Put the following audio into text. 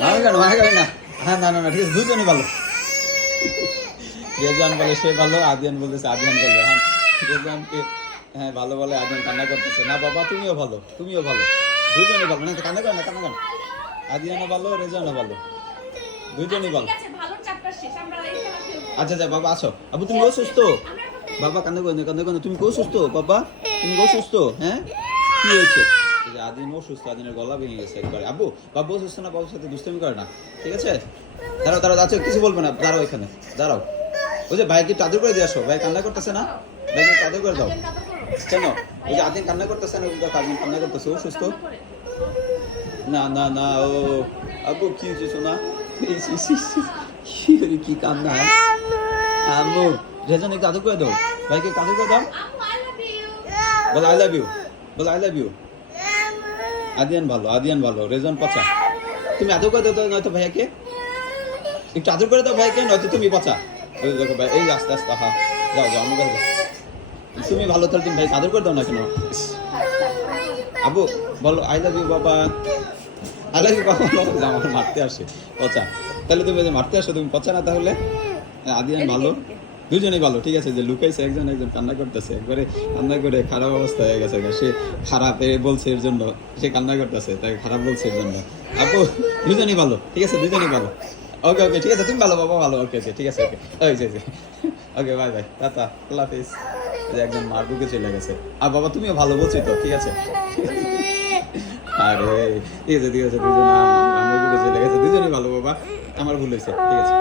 না হ্যাঁ না না না, ঠিক আছে ভালো। সে ভালো, আদিয়ান বলতেছে, আদিয়ান ভালো হ্যাঁ হ্যাঁ ভালো বলে, আদিয়ান কান্না করতেছে। না বাবা, তুমিও ভালো তুমিও ভালো দুজনই ভালো, না, কান্না কর না, কান্না কর আদিয়ানও ভালো, রেজানও ভালো দুজনই ভালো। আচ্ছা আচ্ছা বাবা, আসো। আবু, তুমি কেউ সুস্থ বাবা কান্দে কান্দে কান্দে কান্দে তুমি কেউ সুস্থ বাবা, তুমি কেউ সুস্থ হ্যাঁ? কি হয়েছে? আদিন অসুস্থ আদিনের গলা ভেঙে গেছে একবারে। আব্বু, বাবু অসুস্থ না বাবুর সাথে দুষ্টামি করে না? ঠিক আছে? দাঁড়াও দাঁড়াও আচ্ছা কিছু বলবে না। দাঁড়াও এখানে। দাঁড়াও। ওই যে ভাইকে চাদর করে দিয়ে আসো। ভাই কান্না করতেছে না? ভাইকে চাদর করে দাও। কেন ওই যে আদিন কান্না করতেছে না আদিন কান্না করতেছে, ও সুস্থ? না না না, ও। আব্বু, কি হয়েছে শোনা। কি কান্না? আম্মু, রেজন একটু আদর করে দাও। ভাইকে আদর করে দাও। বল আই লাভ ইউ বল আই লাভ ইউ আদিয়ান ভালো আদিয়ান ভালো, রেজন পচা। তুমি আদর করে দাও নয়তো ভাইয়াকে। একটু আদর করে দাও ভাইকে নয়তো তুমি পচা। দেখো ভাই, এই আস্তে আস্তে হা যাও যাও আমার কাছে তুমি ভালো তাহলে তুমি ভাইকে আদর করে দাও না কেন? আবু, বলো আই লাভ ইউ বাবা। আই লাভ ইউ বাবা আমার মারতে আসে, পচা। তাহলে তুমি মারতে আসো, তুমি পচা না তাহলে? আদিয়ান ভালো। দুজনেই ভালো, ঠিক আছে, যে লুকাইছে একজন একজন কান্না করতেছে, একবারে কান্না করে খারাপ অবস্থা হয়ে গেছে সে খারাপ বলছে এর জন্য, সে কান্না করতেছে তাকে খারাপ বলছে এর জন্য। আপু দুজনেই ভালো, ঠিক আছে দুজনেই ভালো। ওকে ওকে, ঠিক আছে, তুমি ভালো, বাবা ভালো, ওকে ওকে, ঠিক আছে, ওকে যে okay, bye bye, tata, Allah হাফিজ। যে একজন মার বুকে চলে গেছে। আর বাবা, তুমিও ভালো বলছি তো, ঠিক আছে? আরে, ঠিক আছে ঠিক আছে দুজন চলে গেছে ভালো, বাবা, আমার ভুল হয়েছে, ঠিক আছে।